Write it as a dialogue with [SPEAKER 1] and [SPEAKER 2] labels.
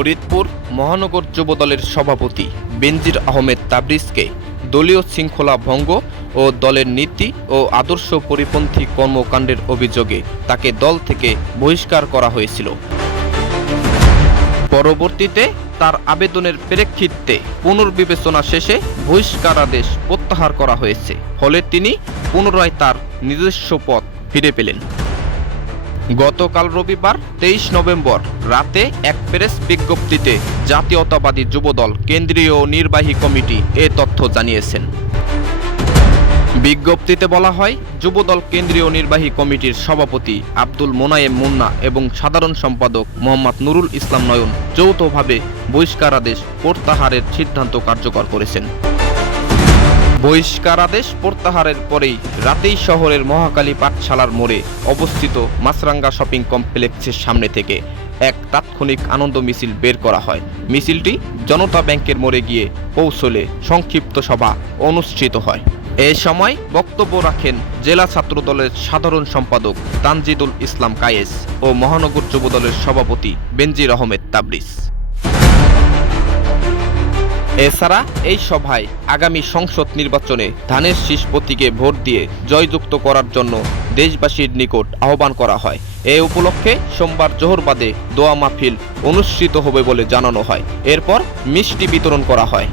[SPEAKER 1] ফরিদপুর মহানগর যুবদলের সভাপতি বেনজির আহমেদ তাবরিজকে দলীয় শৃঙ্খলা ভঙ্গ ও দলের নীতি ও আদর্শ পরিপন্থী কর্মকাণ্ডের অভিযোগে তাকে দল থেকে বহিষ্কার করা হয়েছিল। পরবর্তীতে তার আবেদনের প্রেক্ষিতে পুনর্বিবেচনা শেষে বহিষ্কারাদেশ প্রত্যাহার করা হয়েছে। ফলে তিনি পুনরায় তার নিজস্ব পথ ফিরে পেলেন। গতকাল রবিবার তেইশ নভেম্বর রাতে এক প্রেস বিজ্ঞপ্তিতে জাতীয়তাবাদী যুবদল কেন্দ্রীয় নির্বাহী কমিটি এ তথ্য জানিয়েছেন। বিজ্ঞপ্তিতে বলা হয়, যুবদল কেন্দ্রীয় নির্বাহী কমিটির সভাপতি আব্দুল মোনায়েম মুন্না এবং সাধারণ সম্পাদক মোহাম্মদ নুরুল ইসলাম নয়ন যৌথভাবে বহিষ্কারাদেশ প্রত্যাহারের সিদ্ধান্ত কার্যকর করেছেন। বহিষ্কারাদেশ প্রত্যাহারের পরেই রাতেই শহরের মহাকালী পাঠশালার মোড়ে অবস্থিত মাছরাঙ্গা শপিং কমপ্লেক্সের সামনে থেকে এক তাৎক্ষণিক আনন্দ মিছিল বের করা হয়। মিছিলটি জনতা ব্যাংকের মোড়ে গিয়ে পৌঁছলে সংক্ষিপ্ত সভা অনুষ্ঠিত হয়। এ সময় বক্তব্য রাখেন জেলা ছাত্রদলের সাধারণ সম্পাদক তানজিদুল ইসলাম কায়েস ও মহানগর যুবদলের সভাপতি বেনজির আহমেদ তাবরিজ এছাড়া এই সভায় আগামী সংসদ নির্বাচনে ধানের শীষ প্রতীকে ভোট দিয়ে জয়যুক্ত করার জন্য দেশবাসীর নিকট আহ্বান করা হয়। এ উপলক্ষে সোমবার জোহরবাদে দোয়া মাহফিল অনুষ্ঠিত হবে বলে জানানো হয়। এরপর মিষ্টি বিতরণ করা হয়।